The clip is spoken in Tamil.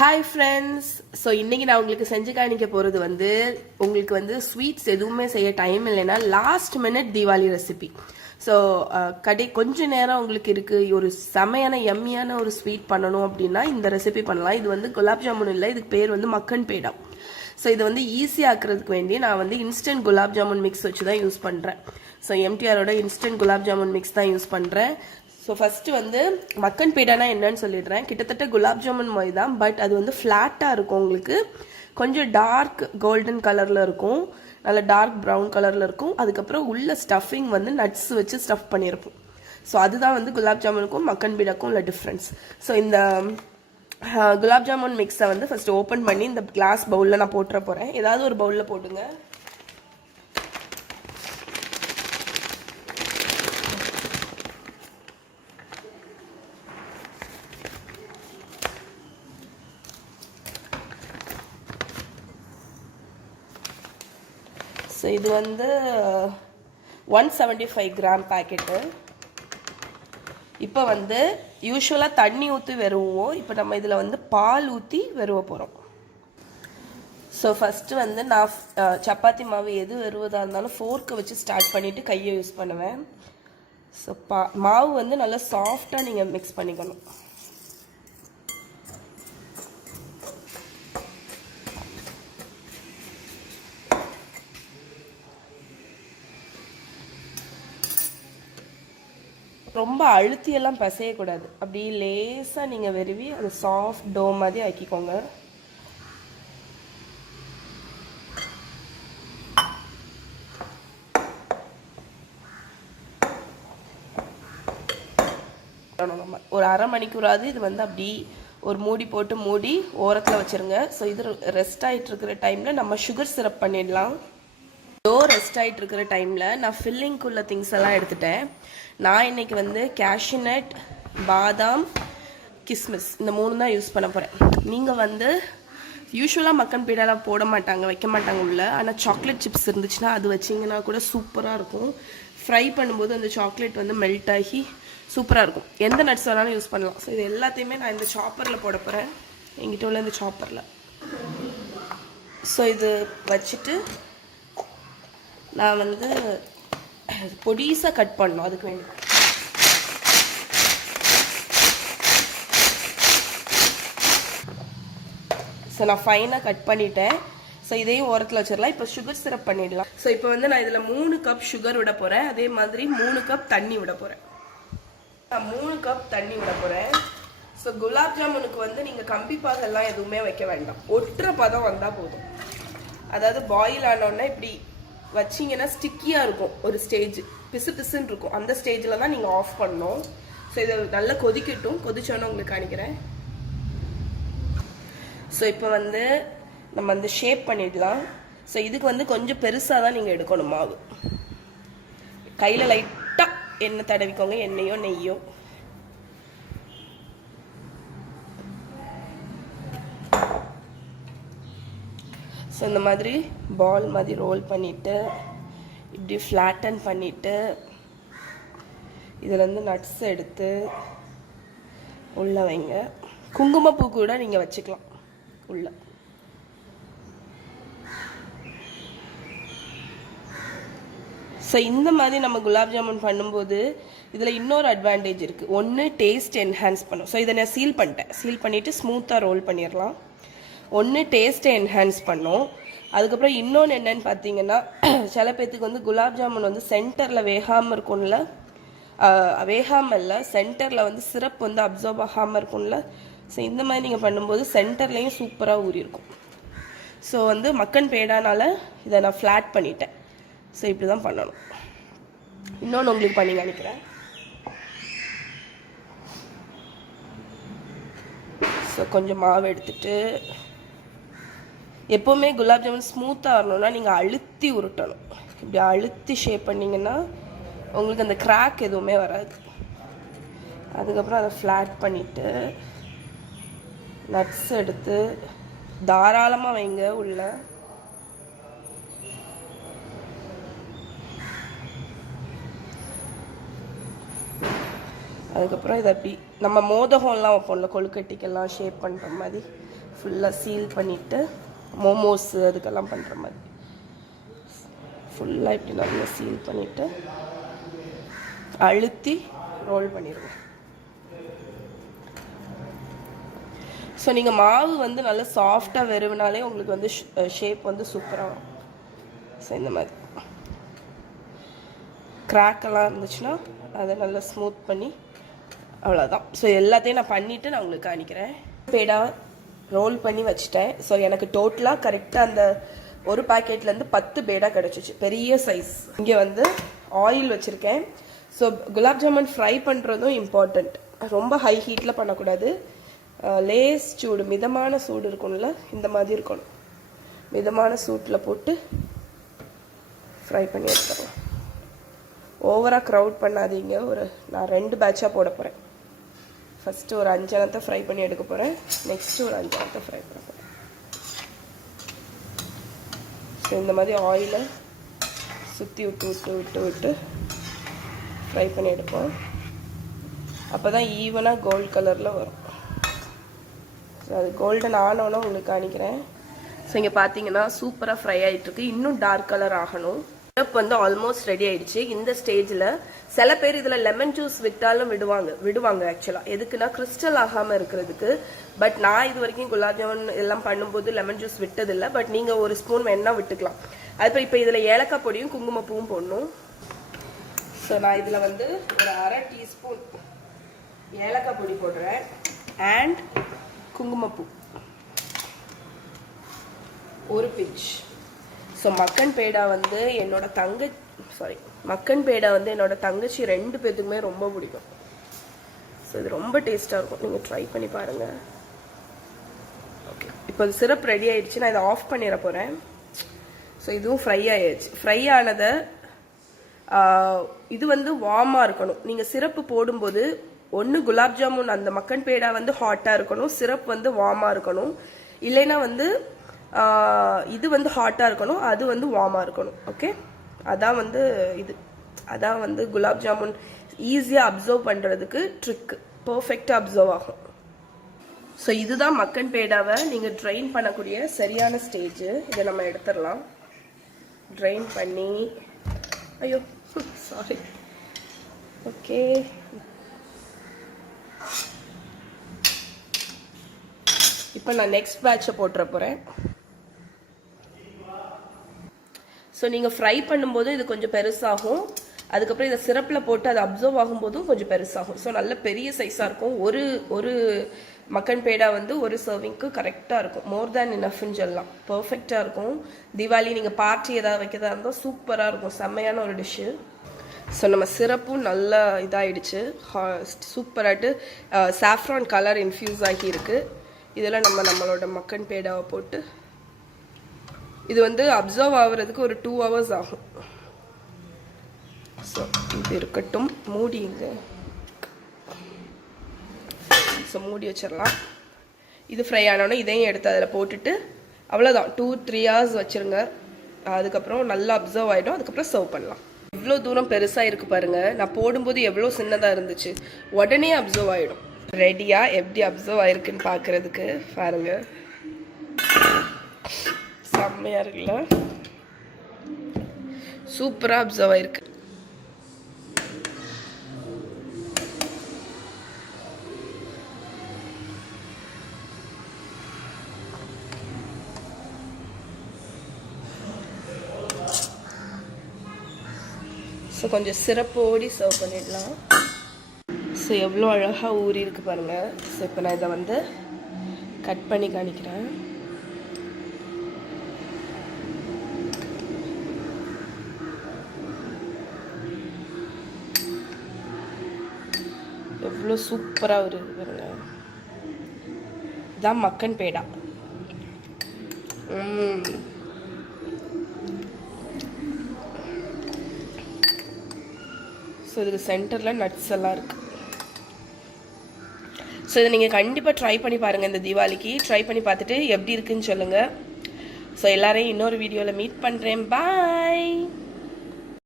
Hi friends, so இன்னைக்கு நான் உங்களுக்கு செஞ்சு காணிக்க போறது உங்களுக்கு ஸ்வீட்ஸ் எதுவுமே செய்ய டைம் இல்லைனா last minute Deepavali recipe. So கொஞ்ச நேரம் உங்களுக்கு இருக்கு ஒரு செமையான எம்மியான ஒரு ஸ்வீட் பண்ணணும் அப்படின்னா இந்த ரெசிபி பண்ணலாம். இது குலாப் ஜாமுன் இல்லை, இதுக்கு பேர் மக்கன் பேடா. ஸோ இது ஈஸியாக ஆக்குறதுக்கு வேண்டி நான் இன்ஸ்டன்ட் குலாப் ஜாமுன் மிக்ஸ் வச்சு தான் யூஸ் பண்ணுறேன். ஸோ எம்டிஆரோட இன்ஸ்டன்ட் குலாப் ஜாமுன் மிக்ஸ் தான் யூஸ் பண்ணுறேன். ஸோ ஃபஸ்ட்டு மக்கன் பேடானா என்னன்னு சொல்லிடுறேன். கிட்டத்தட்ட குலாப் ஜாமுன் மாதிரி தான், பட் அது ஃப்ளாட்டாக இருக்கும். உங்களுக்கு கொஞ்சம் டார்க் கோல்டன் கலரில் இருக்கும், நல்ல டார்க் ப்ரௌன் கலரில் இருக்கும். அதுக்கப்புறம் உள்ள ஸ்டஃபிங் நட்ஸ் வச்சு ஸ்டஃப் பண்ணியிருப்போம். ஸோ அதுதான் குலாப் ஜாமுனுக்கும் மக்கன் பேடாக்கும் உள்ள டிஃப்ரென்ஸ். ஸோ இந்த குலாப் ஜாமுன் மிக்ஸை ஃபஸ்ட்டு ஓப்பன் பண்ணி இந்த கிளாஸ் பவுலில் நான் போட்டுற போகிறேன். ஏதாவது ஒரு பவுலில் போட்டுங்க. ஸோ இது 175 கிராம் பேக்கெட்டு. இப்போ யூஸ்வலாக தண்ணி ஊற்றி வெறுவோம். இப்போ நம்ம இதில் பால் ஊற்றி வெறுவ போகிறோம். ஸோ ஃபஸ்ட்டு நான் சப்பாத்தி மாவு எது வெறுவதாக இருந்தாலும் ஃபோர்க்கை வச்சு ஸ்டார்ட் பண்ணிவிட்டு கையை யூஸ் பண்ணுவேன். ஸோ மாவு நல்லா சாஃப்டாக நீங்கள் மிக்ஸ் பண்ணிக்கணும். ரொம்ப அழுத்தியெல்லாம் பசையக்கூடாது. அப்படி லேசாக நீங்கள் வெறுவி அது சாஃப்ட் டோ மாதிரி ஆக்கிக்கோங்க. நம்ம ஒரு அரை மணிக்கூறாவது இது அப்படி ஒரு மூடி போட்டு மூடி ஓரத்தில் வச்சுருங்க. ஸோ இது ரெஸ்ட் ஆகிட்டு இருக்கிற டைமில் நம்ம சுகர் சிரப் பண்ணிடலாம். ரெஸ்ட் ஆகிட்டு இருக்கிற டைமில் நான் ஃபில்லிங்குள்ள திங்ஸ் எல்லாம் எடுத்துட்டேன். நான் இன்னைக்கு கேஷ்யூ நட், பாதாம், கிஸ்மிஸ் இந்த 3 தான் யூஸ் பண்ண போகிறேன். நீங்கள் யூஸ்வலாக மக்கன் பேடாலாம் போட மாட்டாங்க, வைக்க மாட்டாங்க உள்ள. ஆனால் சாக்லேட் சிப்ஸ் இருந்துச்சுன்னா அது வச்சிங்கன்னா கூட சூப்பராக இருக்கும். ஃப்ரை பண்ணும்போது அந்த சாக்லேட் மெல்ட் ஆகி சூப்பராக இருக்கும். எந்த நட்ஸ் வேணாலும் யூஸ் பண்ணலாம். ஸோ இது எல்லாத்தையுமே நான் இந்த சாப்பரில் போட போகிறேன், எங்கிட்ட உள்ள இந்த சாப்பரில். ஸோ இது வச்சுட்டு நான் பொடிசாக கட் பண்ணணும். அதுக்கு வேண்டி ஸோ நான் ஃபைனாக கட் பண்ணிட்டேன். ஸோ இதையும் ஓரத்தில் வச்சிடலாம். இப்போ சுகர் சிரப் பண்ணிடலாம். ஸோ இப்போ நான் இதில் 3 கப் சுகர் விட போகிறேன். அதே மாதிரி 3 கப் தண்ணி விட போகிறேன். நான் 3 கப் தண்ணி விட போகிறேன். ஸோ குலாப் ஜாமுனுக்கு நீங்கள் கம்பி பாகெல்லாம் எதுவுமே வைக்க வேண்டாம், ஒற்றை பதம் வந்தால் போதும். அதாவது பாயில் ஆனோடனே இப்படி வச்சிங்கன்னா ஸ்டிக்கியாக இருக்கும், ஒரு ஸ்டேஜ் பிசு பிசுன்னு இருக்கும். அந்த ஸ்டேஜில் தான் நீங்கள் ஆஃப் பண்ணணும். ஸோ இதை நல்லா கொதிக்கட்டும். கொதிச்சோன்னு உங்களுக்கு காணிக்கிறேன். ஸோ இப்போ நம்ம ஷேப் பண்ணிடலாம். ஸோ இதுக்கு கொஞ்சம் பெருசாக தான் நீங்கள் எடுக்கணும் மாவு. கையில் லைட்டாக எண்ணெய் தடவிக்கோங்க, எண்ணெயோ நெய்யோ. ஸோ இந்த மாதிரி பால் மாதிரி ரோல் பண்ணிவிட்டு இப்படி ஃப்ளாட்டன் பண்ணிவிட்டு இதில் நட்ஸ் எடுத்து உள்ளே வைங்க. குங்குமப்பூ கூட நீங்கள் வச்சுக்கலாம் உள்ள. ஸோ இந்த மாதிரி நம்ம குலாப் ஜாமுன் பண்ணும்போது இதில் இன்னொரு அட்வான்டேஜ் இருக்குது. ஒன்று டேஸ்ட் என்ஹான்ஸ் பண்ணும். ஸோ இதை நான் சீல் பண்ணிட்டேன். சீல் பண்ணிவிட்டு ஸ்மூத்தாக ரோல் பண்ணிடலாம். ஒன்று டேஸ்ட்டை என்ஹான்ஸ் பண்ணும். அதுக்கப்புறம் இன்னொன்று என்னன்னு பார்த்தீங்கன்னா, சில பேர்த்துக்கு குலாப் ஜாமுன் சென்டரில் வேகாமல் இருக்கும்ல, வேகாமல் இல்லை சென்டரில் சிரப் அப்சர்வ் ஆகாமல் இருக்கும்ல. ஸோ இந்த மாதிரி நீங்கள் பண்ணும்போது சென்டர்லேயும் சூப்பராக ஊறி இருக்கும். ஸோ மக்கன் பேடானால இதை நான் ஃப்ளாட் பண்ணிட்டேன். ஸோ இப்படி தான் பண்ணணும். இன்னொன்று உங்களுக்கு பண்ணி காணிக்கிறேன். ஸோ கொஞ்சம் மாவு எடுத்துட்டு, எப்போவுமே குலாப் ஜாமுன் ஸ்மூத்தாக வரணும்னா நீங்கள் அழுத்தி உருட்டணும். இப்படி அழுத்தி ஷேப் பண்ணிங்கன்னா உங்களுக்கு அந்த கிராக் எதுவுமே வராது. அதுக்கப்புறம் அதை ஃப்ளாட் பண்ணிவிட்டு நட்ஸ் எடுத்து தாராளமாக வைங்க உள்ள. அதுக்கப்புறம் இதை அப்படி நம்ம மோதகம்லாம் வைப்போம்ல கொழுக்கட்டிக்கெல்லாம் ஷேப் பண்ணுற மாதிரி ஃபுல்லாக சீல் பண்ணிவிட்டு மோமோஸு அதுக்கெல்லாம் பண்ணுற மாதிரி ஃபுல்லாக இப்படி நல்லா சீல் பண்ணிவிட்டு அழுத்தி ரோல் பண்ணிடுவோம். ஸோ நீங்கள் மாவு வந்து நல்லா சாஃப்டாக வெறுவினாலே உங்களுக்கு வந்து ஷேப் வந்து சூப்பராக வரும். ஸோ இந்த மாதிரி கிராக்கெல்லாம் இருந்துச்சுன்னா அதை நல்லா ஸ்மூத் பண்ணி அவ்வளோதான். ஸோ எல்லாத்தையும் நான் பண்ணிவிட்டு நான் உங்களுக்கு காணிக்கிறேன். பேடா ரோல் பண்ணி வச்சுட்டேன். ஸோ எனக்கு டோட்டலாக கரெக்டாக அந்த ஒரு பேக்கெட்லேருந்து 10 பேடா கிடச்சிச்சு, பெரிய சைஸ். இங்கே வந்து ஆயில் வச்சுருக்கேன். ஸோ குலாப் ஜாமுன் ஃப்ரை பண்ணுறதும் இம்பார்ட்டண்ட். ரொம்ப ஹை ஹீட்டில் பண்ணக்கூடாது. லேஸ் சூடு, மிதமான சூடு இருக்கும்ல, இந்த மாதிரி இருக்கணும். மிதமான சூட்டில் போட்டு ஃப்ரை பண்ணி எடுத்துடலாம். ஓவராக க்ரௌட் பண்ணாதீங்க. நான் 2 பேட்சாக போட போகிறேன். ஃபஸ்ட்டு ஒரு 5 அணத்தை ஃப்ரை பண்ணி எடுக்க போகிறேன். நெக்ஸ்ட்டு ஒரு 5 அணத்தை ஃப்ரை பண்ண போகிறேன். ஸோ இந்த மாதிரி ஆயிலை சுற்றி விட்டு ஃப்ரை பண்ணி எடுப்போம். அப்போ தான் ஈவனாக கோல்டு கலரில் வரும். ஸோ அது கோல்டன் ஆனோன்னா உங்களுக்கு காணிக்கிறேன். ஸோ இங்கே பார்த்தீங்கன்னா சூப்பராக ஃப்ரை ஆகிட்டுருக்கு. இன்னும் டார்க் கலர் ஆகணும். சிரப் வந்து ஆல்மோஸ்ட் ரெடி ஆயிடுச்சு. இந்த ஸ்டேஜில் சில பேர் இதில் லெமன் ஜூஸ் விட்டாலும் விடுவாங்க ஆக்சுவலாக. எதுக்குன்னா கிறிஸ்டல் ஆகாமல் இருக்கிறதுக்கு. பட் நான் இது வரைக்கும் குலாப் ஜாமுன் எல்லாம் பண்ணும்போது லெமன் ஜூஸ் விட்டதில்லை. பட் நீங்கள் ஒரு ஸ்பூன் வேணா விட்டுக்கலாம். அதுக்கப்புறம் இப்போ இதில் ஏலக்காய் பொடியும் குங்குமப்பூவும் போடணும். ஸோ நான் இதில் வந்து ஒரு 1/2 டீஸ்பூன் ஏலக்காய் பொடி போடுறேன். அண்ட் குங்குமப்பூ ஒரு பிஞ்ச். ஸோ மக்கன் பேடா வந்து என்னோட தங்கச்சி 2 பேத்துக்குமே ரொம்ப பிடிக்கும். ஸோ இது ரொம்ப டேஸ்ட்டாக இருக்கும். நீங்கள் ட்ரை பண்ணி பாருங்கள். ஓகே, இப்போ இது சிரப் ரெடி ஆயிடுச்சு. நான் இதை ஆஃப் பண்ணிட போகிறேன். ஸோ இதுவும் ஃப்ரை ஆயிடுச்சு. ஃப்ரை ஆனதை இது வந்து வார்மாக இருக்கணும். நீங்கள் சிரப்பு போடும்போது ஒன்று குலாப் ஜாமுன் அந்த மக்கன் பேடா வந்து ஹாட்டாக இருக்கணும், சிரப் வந்து வார்மாக இருக்கணும். இல்லைன்னா வந்து இது வந்து ஹாட்டாக இருக்கணும், அது வந்து வார்மாக இருக்கணும். ஓகே, அதான் வந்து குலாப் ஜாமுன் ஈஸியாக அப்சர்வ் பண்ணுறதுக்கு ட்ரிக்கு. பர்ஃபெக்டாக அப்சர்வ் ஆகும். ஸோ இதுதான் மக்கன் பேடாவை நீங்கள் ட்ரைன் பண்ணக்கூடிய சரியான ஸ்டேஜ். இதை நம்ம எடுத்துடலாம். ட்ரைன் பண்ணி ஐயோ சாரி. ஓகே, இப்போ நான் நெக்ஸ்ட் பேட்சை போட்டுற போகிறேன். ஸோ நீங்கள் ஃப்ரை பண்ணும்போது இது கொஞ்சம் பெருசாகும். அதுக்கப்புறம் இதை சிரப்பில் போட்டு அது அப்சர்வ் ஆகும்போதும் கொஞ்சம் பெருசாகும். ஸோ நல்ல பெரிய சைஸாக இருக்கும். ஒரு மக்கன் பேடா வந்து ஒரு சர்விங்க்கு கரெக்டாக இருக்கும். மோர் தேன் இனஃப்னு சொல்லலாம். பர்ஃபெக்டாக இருக்கும். தீபாவளி நீங்கள் பார்ட்டி ஏதாவது வைக்கிறதா இருந்தால் சூப்பராக இருக்கும். செம்மையான ஒரு டிஷ்ஷு. ஸோ நம்ம சிரப்பும் நல்லா இதாகிடுச்சு. சூப்பராகிட்டு சாஃப்ரான் கலர் இன்ஃப்யூஸ் ஆகி இருக்குது. இதில் நம்மளோட மக்கன் பேடாவை போட்டு இது வந்து அப்சர்வ் ஆகுறதுக்கு ஒரு 2 hours ஆகும். ஸோ இது இருக்கட்டும். மூடிங்க. ஸோ மூடி வச்சிடலாம். இது ஃப்ரை ஆனோடனே இதையும் எடுத்து அதில் போட்டுட்டு அவ்வளோதான். 2-3 hours வச்சுருங்க. அதுக்கப்புறம் நல்லா அப்சர்வ் ஆகிடும். அதுக்கப்புறம் சர்வ் பண்ணலாம். எவ்வளோ தூரம் பெருசாக இருக்குது பாருங்கள். நான் போடும்போது எவ்வளோ சின்னதாக இருந்துச்சு, உடனே அப்சர்வ் ஆகிடும். ரெடியாக எப்படி அப்சர்வ் ஆகிருக்குன்னு பார்க்குறதுக்கு பாருங்கள். செம்மையாக இருக்குல்ல, சூப்பராக அப்சர்வ் ஆகிருக்கு. ஸோ கொஞ்சம் சிரப்போடி சர்வ் பண்ணிடலாம். ஸோ எவ்வளோ அழகாக ஊறி இருக்கு பாருங்கள். ஸோ இப்போ நான் இதை வந்து கட் பண்ணி காணிக்கிறேன். எவ்வளோ சூப்பராக வருது பாருங்க. இதான் மக்கன் பேடா. ஸோ இதுக்கு சென்டரில் நட்ஸ் எல்லாம் இருக்குது. ஸோ இதை நீங்கள் கண்டிப்பாக ட்ரை பண்ணி பாருங்கள். இந்த தீபாவளிக்கு ட்ரை பண்ணி பார்த்துட்டு எப்படி இருக்குன்னு சொல்லுங்கள். ஸோ எல்லாரையும் இன்னொரு வீடியோவில் மீட் பண்ணுறேன். பாய்.